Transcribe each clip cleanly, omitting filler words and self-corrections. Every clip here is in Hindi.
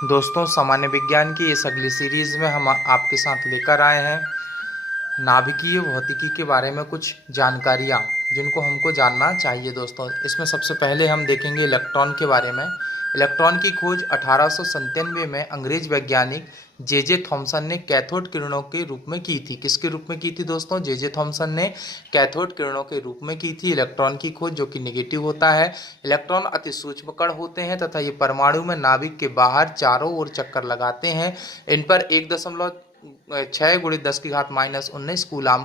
दोस्तों, सामान्य विज्ञान की इस अगली सीरीज में हम आपके साथ लेकर आए हैं नाभिकीय भौतिकी के बारे में कुछ जानकारियाँ जिनको हमको जानना चाहिए। दोस्तों, इसमें सबसे पहले हम देखेंगे इलेक्ट्रॉन के बारे में। इलेक्ट्रॉन की खोज 1897 में अंग्रेज वैज्ञानिक जे थॉमसन ने कैथोड किरणों के रूप में की थी। किसके रूप में की थी दोस्तों? जे थॉमसन ने कैथोड किरणों के रूप में की थी इलेक्ट्रॉन की खोज, जो कि नेगेटिव होता है। इलेक्ट्रॉन अति सूक्ष्म कण होते हैं तथा ये परमाणु में नाभिक के बाहर चारों ओर चक्कर लगाते हैं। इन पर 1.6 × 10⁻⁻19 कूलाम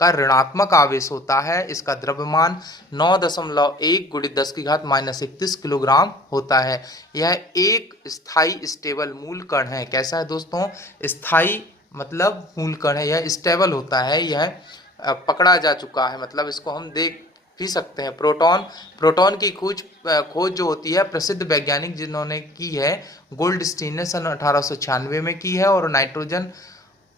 का ऋणात्मक आवेश होता है। इसका द्रव्यमान 9.1 × 10⁻31 किलोग्राम होता है। यह एक स्थायी स्टेबल मूल कण है। कैसा है दोस्तों? स्थायी मतलब मूल कण है। यह स्टेबल होता है, यह पकड़ा जा चुका है, मतलब इसको हम देख भी सकते हैं। प्रोटॉन की खोज जो होती है प्रसिद्ध वैज्ञानिक जिन्होंने की है, गोल्डस्टीन ने सन 1896 में की है, और नाइट्रोजन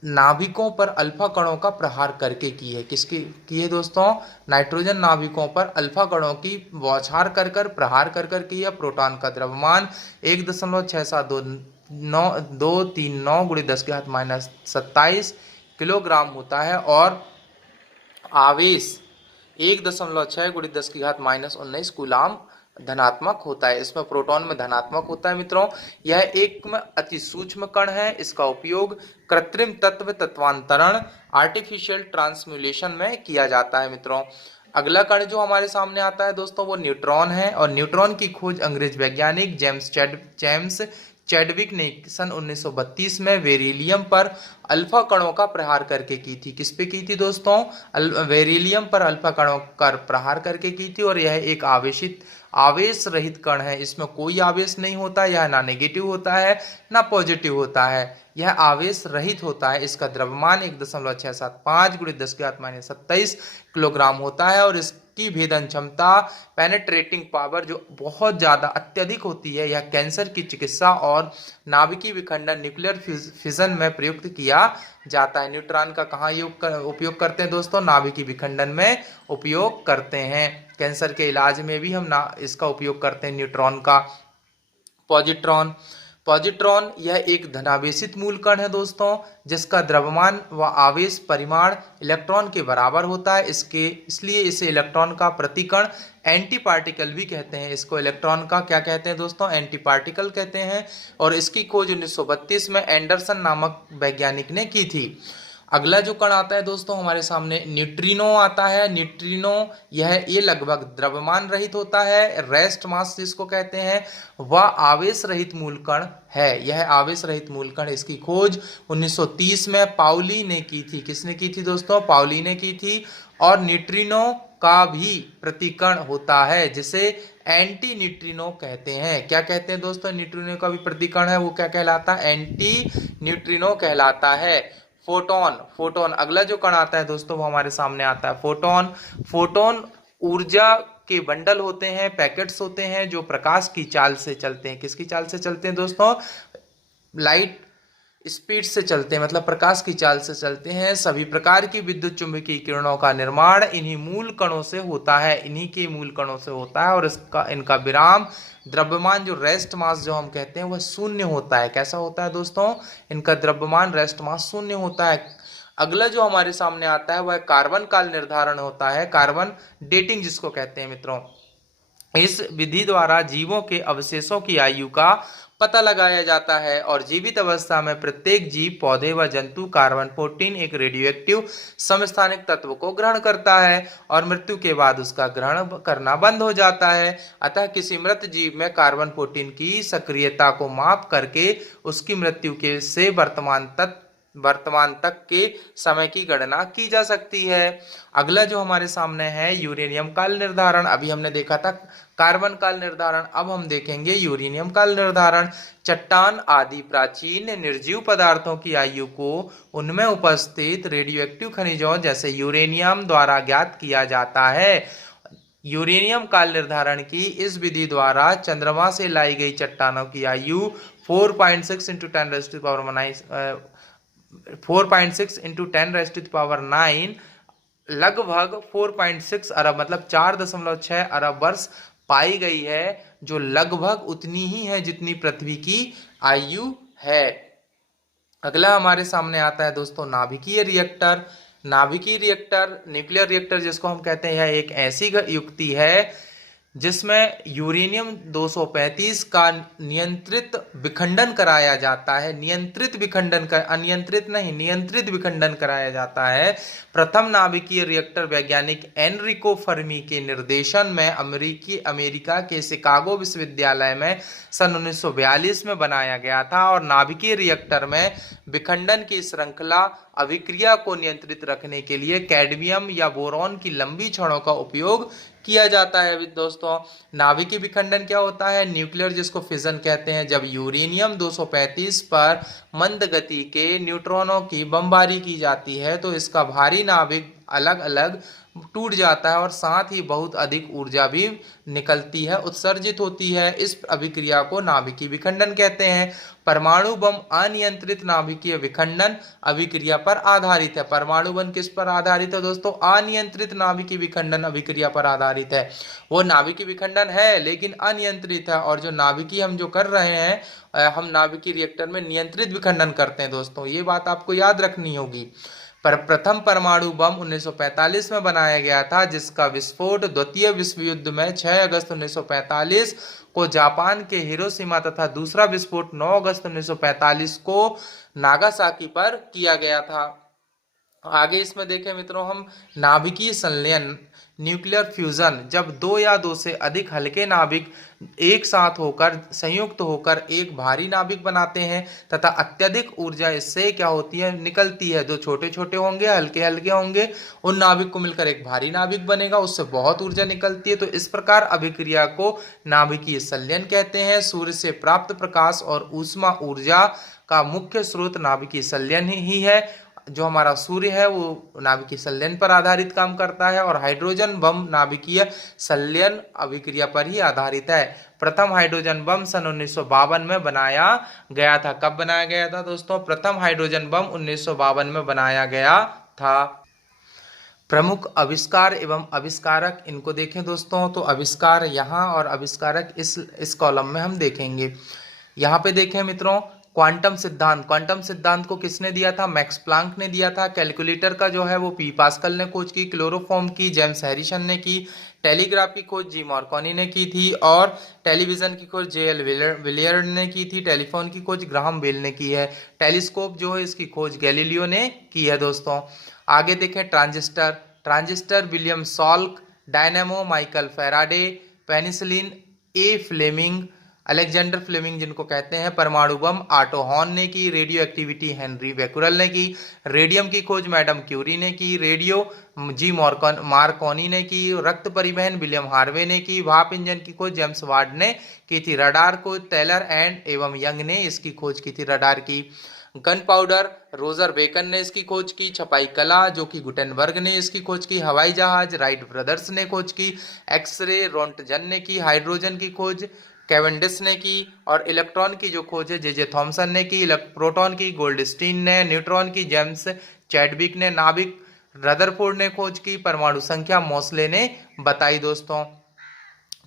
नाभिकों पर अल्फा कणों का प्रहार करके की है। किसकी की है दोस्तों? नाइट्रोजन नाभिकों पर अल्फा कणों की बौछार कर कर प्रहार कर कर की है। प्रोटॉन का द्रव्यमान 1.67239 × 10⁻27 किलोग्राम होता है, और आवेश 1.6 × 10⁻19 कूलाम धनात्मक होता है। इसमें प्रोटॉन में धनात्मक होता है मित्रों। यह एक में अति सूक्ष्म कण है। इसका उपयोग कृत्रिम तत्व तत्वांतरण आर्टिफिशियल ट्रांसम्यूलेशन में किया जाता है मित्रों। अगला कण जो हमारे सामने आता है दोस्तों, वो न्यूट्रॉन है, और न्यूट्रॉन की खोज अंग्रेज वैज्ञानिक जेम्स चैडविक ने सन 1932 में बेरिलियम पर अल्फा कणों का प्रहार करके की थी। किस पे की थी दोस्तों? बेरिलियम पर अल्फा कणों का प्रहार करके की थी, और यह एक आवेश रहित कण है। इसमें कोई आवेश नहीं होता, यह ना नेगेटिव होता है ना पॉजिटिव होता है, यह आवेश रहित होता है। इसका द्रव्यमान 1.675 × 10⁻27 किलोग्राम होता है, और इसकी भेदन क्षमता पेनेट्रेटिंग पावर जो बहुत ज़्यादा अत्यधिक होती है। यह कैंसर की चिकित्सा और नाभिकीय विखंडन न्यूक्लियर फिजन में प्रयुक्त किया जाता है। न्यूट्रॉन का कहाँ उपयोग करते हैं दोस्तों? नाभिकीय विखंडन में उपयोग करते हैं। कैंसर के इलाज में भी हम इसका उपयोग करते हैं न्यूट्रॉन का। पॉजिट्रॉन पॉजिट्रॉन यह एक धनावेशित मूल कण है दोस्तों, जिसका द्रव्यमान व आवेश परिमाण इलेक्ट्रॉन के बराबर होता है। इसलिए इसे इलेक्ट्रॉन का प्रतिकण एंटी पार्टिकल भी कहते हैं। इसको इलेक्ट्रॉन का क्या कहते हैं दोस्तों? एंटी पार्टिकल कहते हैं। और इसकी खोज 1932 में एंडरसन नामक वैज्ञानिक ने की थी। अगला जो कण आता है दोस्तों हमारे सामने, न्यूट्रिनो आता है। न्यूट्रिनो ये लगभग द्रव्यमान रहित होता है, रेस्ट मास जिसको कहते हैं। वह आवेश रहित मूल कण है। यह आवेश रहित मूल कण, इसकी खोज 1930 में पाउली ने की थी। किसने की थी दोस्तों? पाउली ने की थी। और न्यूट्रिनो का भी प्रतिकण होता है, जिसे एंटी न्यूट्रिनो कहते हैं। क्या कहते हैं दोस्तों? न्यूट्रिनो का भी प्रतिकण है, वो क्या कहलाता है? एंटी न्यूट्रिनो कहलाता है। फोटोन अगला जो कण आता है दोस्तों, वो हमारे सामने आता है फोटोन ऊर्जा के बंडल होते हैं, पैकेट्स होते हैं, जो प्रकाश की चाल से चलते हैं। किसकी चाल से चलते हैं दोस्तों? लाइट स्पीड से चलते हैं, मतलब प्रकाश की चाल से चलते हैं। सभी प्रकार की विद्युत चुंबकीय किरणों का निर्माण इन्हीं मूल कणों से होता है, इन्हीं के मूल कणों से होता है। और इनका विराम द्रव्यमान जो रेस्ट मास जो हम कहते हैं, वह शून्य होता है। कैसा होता है दोस्तों? इनका द्रव्यमान रेस्ट मास शून्य होता है। अगला जो हमारे सामने आता है वह कार्बन काल निर्धारण होता है, कार्बन डेटिंग जिसको कहते हैं मित्रों। इस विधि द्वारा जीवों के अवशेषों की आयु का पता लगाया जाता है, और जीवित अवस्था में प्रत्येक जीव, पौधे व जंतु कार्बन 14 एक रेडियोएक्टिव समस्थानिक तत्व को ग्रहण करता है, और मृत्यु के बाद उसका ग्रहण करना बंद हो जाता है। अतः किसी मृत जीव में कार्बन 14 की सक्रियता को माप करके उसकी मृत्यु के से वर्तमान तक के समय की गणना की जा सकती है। अगला जो हमारे सामने है यूरेनियम काल निर्धारण। अभी हमने देखा था कार्बन काल निर्धारण, अब हम देखेंगे यूरेनियम काल निर्धारण। चट्टान आदि प्राचीन निर्जीव पदार्थों की आयु को उनमें उपस्थित रेडियोएक्टिव खनिजों जैसे यूरेनियम द्वारा ज्ञात किया जाता है। यूरेनियम काल निर्धारण की इस विधि द्वारा चंद्रमा से लाई गई चट्टानों की आयु 4.6 × 10⁻9 लगभग 4.6 अरब मतलब 4.6 अरब वर्ष पाई गई है, जो लगभग उतनी ही है जितनी पृथ्वी की आयु है। अगला हमारे सामने आता है दोस्तों नाभिकीय रिएक्टर। नाभिकीय रिएक्टर, न्यूक्लियर रिएक्टर जिसको हम कहते हैं, यह एक ऐसी युक्ति है जिसमें यूरेनियम 235 का नियंत्रित विखंडन कराया जाता है। नियंत्रित विखंडन का, अनियंत्रित नहीं, नियंत्रित विखंडन कराया जाता है। प्रथम नाभिकीय रिएक्टर वैज्ञानिक एनरिको फर्मी के निर्देशन में अमेरिका के शिकागो विश्वविद्यालय में सन 1942 में बनाया गया था और नाभिकीय रिएक्टर में विखंडन की श्रृंखला अभिक्रिया को नियंत्रित रखने के लिए कैडमियम या बोरॉन की लंबी छड़ों का उपयोग किया जाता है। दोस्तों नाभिकीय विखंडन क्या होता है? न्यूक्लियर जिसको फिजन कहते हैं, जब यूरेनियम 235 पर मंद गति के न्यूट्रॉनों की बमबारी की जाती है तो इसका भारी नाभिक अलग अलग टूट जाता है और साथ ही बहुत अधिक ऊर्जा भी निकलती है, उत्सर्जित होती है। इस अभिक्रिया को नाभिकीय विखंडन कहते हैं। परमाणु बम अनियंत्रित नाभिकीय विखंडन अभिक्रिया पर आधारित है। परमाणु बम किस पर आधारित है दोस्तों? अनियंत्रित नाभिकीय विखंडन अभिक्रिया पर आधारित है। वो नाभिकीय विखंडन है लेकिन अनियंत्रित है, और जो नाभिकीय हम जो कर रहे हैं, हम नाभिकीय रिएक्टर में नियंत्रित विखंडन करते हैं। दोस्तों ये बात आपको याद रखनी होगी। पर प्रथम परमाणु बम 1945 में बनाया गया था, जिसका विस्फोट द्वितीय विश्व युद्ध में 6 अगस्त 1945 को जापान के हिरोशिमा तथा दूसरा विस्फोट 9 अगस्त 1945 को नागासाकी पर किया गया था। आगे इसमें देखें मित्रों हम, नाभिकीय संलयन, न्यूक्लियर फ्यूजन, जब दो या दो से अधिक हल्के नाभिक एक साथ होकर संयुक्त होकर एक भारी नाभिक बनाते हैं तथा अत्यधिक ऊर्जा इससे क्या होती है, निकलती है। दो छोटे छोटे होंगे, हल्के हल्के होंगे, उन नाभिक को मिलकर एक भारी नाभिक बनेगा, उससे बहुत ऊर्जा निकलती है। तो इस प्रकार अभिक्रिया को नाभिकीय संलयन कहते हैं। सूर्य से प्राप्त प्रकाश और ऊष्मा ऊर्जा का मुख्य स्रोत नाभिकीय संलयन ही है। जो हमारा सूर्य है वो नाभिकीय संलयन पर आधारित काम करता है और हाइड्रोजन बम नाभिकीय संलयन अभिक्रिया पर ही आधारित है। प्रथम हाइड्रोजन बम सन 1952 में बनाया गया था। कब बनाया गया था दोस्तों? प्रथम हाइड्रोजन बम 1952 में बनाया गया था। प्रमुख आविष्कार एवं आविष्कारक, इनको देखें दोस्तों। तो आविष्कार यहाँ और आविष्कारक इस कॉलम में हम देखेंगे। यहाँ पे देखें मित्रों, क्वांटम सिद्धांत। क्वांटम सिद्धांत को किसने दिया था? मैक्स प्लांक ने दिया था। कैलकुलेटर का जो है वो पी पास्कल ने खोज की। क्लोरोफॉर्म की जेम्स हैरिसन ने की। टेलीग्राफ की खोज जी मार्कोनी ने की थी और टेलीविजन की खोज जे.एल. विलियर्ड ने की थी। टेलीफोन की खोज ग्राहम बेल ने की है। टेलीस्कोप जो है इसकी खोज गैलीलियो ने की है दोस्तों। आगे देखें transistor. Transistor William Salk, dynamo Michael Faraday, penicillin A Fleming, Alexander Fleming जिनको कहते हैं। परमाणु बम ऑटो हॉर्न ने की। रेडियो एक्टिविटी हेनरी बेकुरल ने की। रेडियम की खोज मैडम क्यूरी ने की। रेडियो जी मार्कोनी ने की। रक्त परिवहन विलियम हार्वे ने की। भाप इंजन की खोज जेम्स वार्ड ने की थी। रडार को टेलर एंड एवं यंग ने इसकी खोज की थी, रडार की। गन पाउडर रोजर बेकन ने इसकी खोज की। छपाई कला जो कि गुटेनबर्ग ने इसकी खोज की। हवाई जहाज राइट ब्रदर्स ने खोज की। एक्सरे रोंटजन ने की। हाइड्रोजन की खोज कैवेंडिश ने की और इलेक्ट्रॉन की जो खोज है जे थॉमसन ने की। प्रोटॉन की गोल्डस्टीन ने। न्यूट्रॉन की जेम्स चैडविक ने। नाभिक रदरफोर्ड ने खोज की। परमाणु संख्या मोस्ले ने बताई दोस्तों।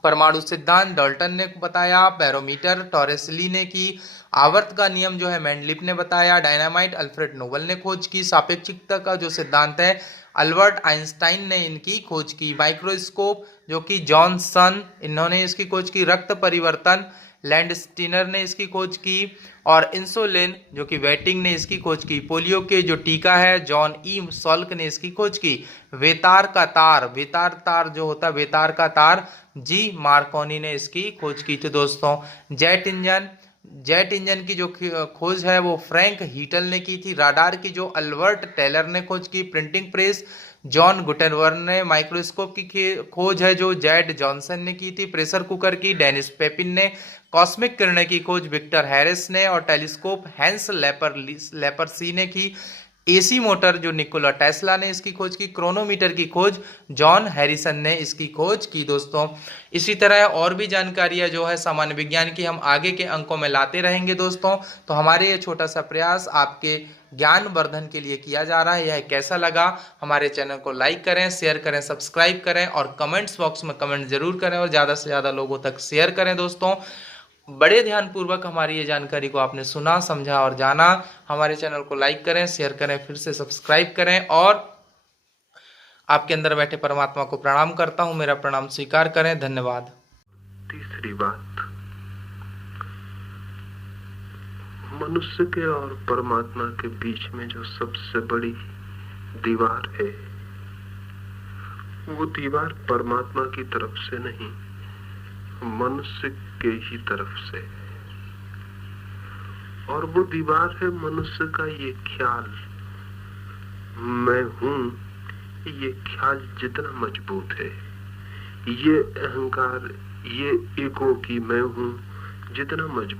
परमाणु सिद्धांत डाल्टन ने बताया। बैरोमीटर टॉरेसली ने की। आवर्त का नियम जो है मैंडलिप ने बताया। डायनामाइट अल्फ्रेड नोबल ने खोज की। सापेक्षिकता का जो सिद्धांत है अल्बर्ट आइंस्टाइन ने इनकी खोज की। माइक्रोस्कोप जो कि जॉनसन, इन्होंने इसकी खोज की। रक्त परिवर्तन लैंडस्टीनर ने इसकी खोज की और इंसुलिन जो कि वेटिंग ने इसकी खोज की। पोलियो के जो टीका है जॉन ई सॉल्क ने इसकी खोज की। वेतार का तार, वेतार तार जो होता है, वेतार का तार जी मार्कोनी ने इसकी खोज की थी दोस्तों। जेट इंजन की जो खोज है वो फ्रैंक हीटल ने की थी। राडार की जो अल्बर्ट टेलर ने खोज की। प्रिंटिंग प्रेस जॉन गुटेनबर्ग ने। माइक्रोस्कोप की खोज है जो जेड जॉनसन ने की थी। प्रेशर कुकर की डेनिस पेपिन ने। कॉस्मिक किरणें की खोज विक्टर हैरिस ने और टेलीस्कोप हैंस लेपर्सी ने की। एसी मोटर जो निकोला टेस्ला ने इसकी खोज की। क्रोनोमीटर की खोज जॉन हैरिसन ने इसकी खोज की दोस्तों। इसी तरह और भी जानकारियां जो है सामान्य विज्ञान की हम आगे के अंकों में लाते रहेंगे दोस्तों। तो हमारे ये छोटा सा प्रयास आपके ज्ञान वर्धन के लिए किया जा रहा है। यह कैसा लगा? हमारे चैनल को लाइक करें, शेयर करें, सब्सक्राइब करें और कमेंट्स बॉक्स में कमेंट जरूर करें और ज़्यादा से ज़्यादा लोगों तक शेयर करें दोस्तों। बड़े ध्यानपूर्वक हमारी ये जानकारी को आपने सुना, समझा और जाना। हमारे चैनल को लाइक करें, शेयर करें, फिर से सब्सक्राइब करें और आपके अंदर बैठे परमात्मा को प्रणाम करता हूं। मेरा प्रणाम स्वीकार करें। धन्यवाद। तीसरी बात, मनुष्य के और परमात्मा के बीच में जो सबसे बड़ी दीवार है, वो दीवार परमात्मा की तरफ से नहीं, मनुष्य के ही तरफ से। और वो दीवार है मनुष्य का ये ख्याल, मैं हूं। ये ख्याल जितना मजबूत है, ये अहंकार, ये ईगो की मैं हूं जितना मजबूत